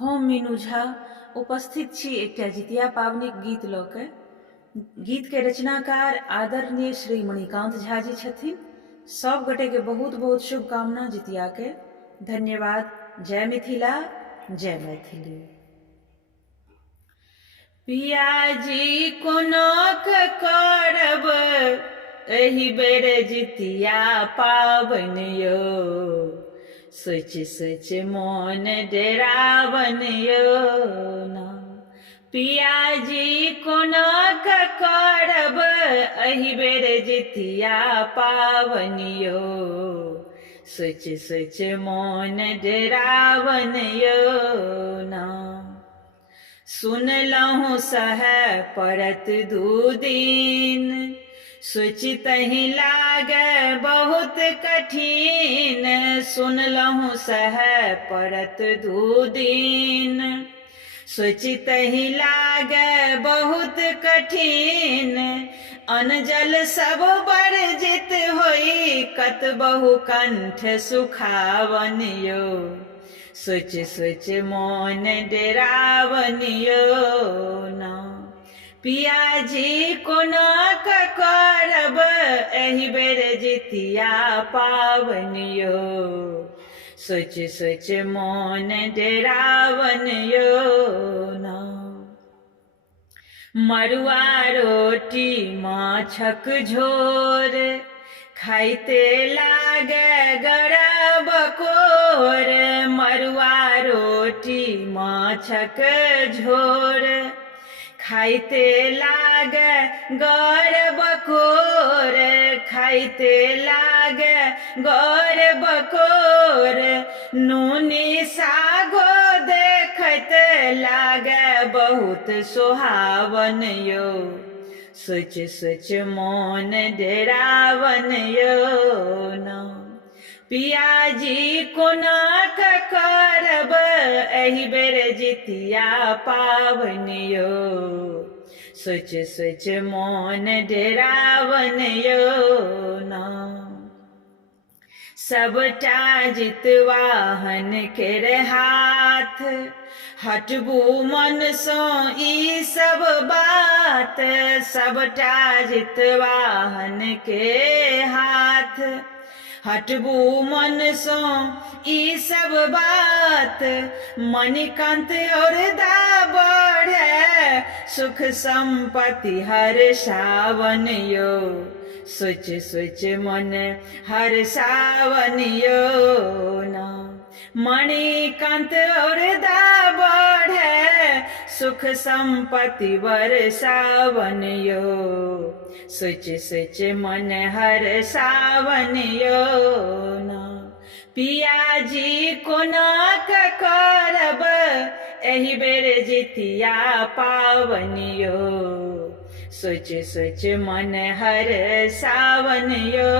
हम मीनू झा उपस्थित छी एकटा जितिया पाबनिक गीत लऽ कऽ। गीत के रचनाकार आदरणीय श्री मणिकांत झा जी छथिन। सब गोटे के बहुत बहुत शुभकामना जितिया के। धन्यवाद। जय मिथिला, जय मैथिली। पियाजी कोना करब एहि बेर जितिया पाबन यो, सोच सोच मोन डेरावन यो ना। पियाजी कोना करब एहि बेर जितिया पाबन यो, सोच सोच मोन डेरावन यो ना। सुनलहुँ सहय पड़त 2 दिन, सोचितहि लागे बहुत कठिन। सुनलहुँ सहय पड़त 2 दिन, सोचितहि लागे बहुत कठिन। अनजल सब वर्जित होई, कतबहु कंठ सुखावन यो, सोच सोच मोन डेरावन यो ना। पियाजी कोना करब एहि बेर जितिया पाबन यो, सोच सोच मोन डेरावन यो ना। मड़ुआ रोटी माछक झोर, खाइते लागे गड़ा बकोर। मड़ुआ रोटी माछक झोर, खाइते लागे गड़ बकोर। खाइते लागे गड़ बकोर, नूनी सागो देखत लागे बहुत सुहावन यो, सोच सोच मोन डेरावन यो ना। पियाजी कोना करब एहि बेर जितिया पाबन यो, सोच सोच मोन डेरावन यो ना। सबटा जितवाहन केर हाथ, हटबू मन सँ ई सब बात। सबटा जितवाहन के हाथ, हटबू मन सँ ई सब बात। मणिकांत और दा बढ़े, सुख संपत्ति हर सावन यो, सोच सोच मन हर सावन यो ना। मणिकांत और दा बढ़े, सुख संपत्ति बरसावन यो, सोच सोच मन हर सावन यो ना। पियाजी कोना करब एहि बेर जितिया पाबन यो, सोच सोच मन हर सावन यो।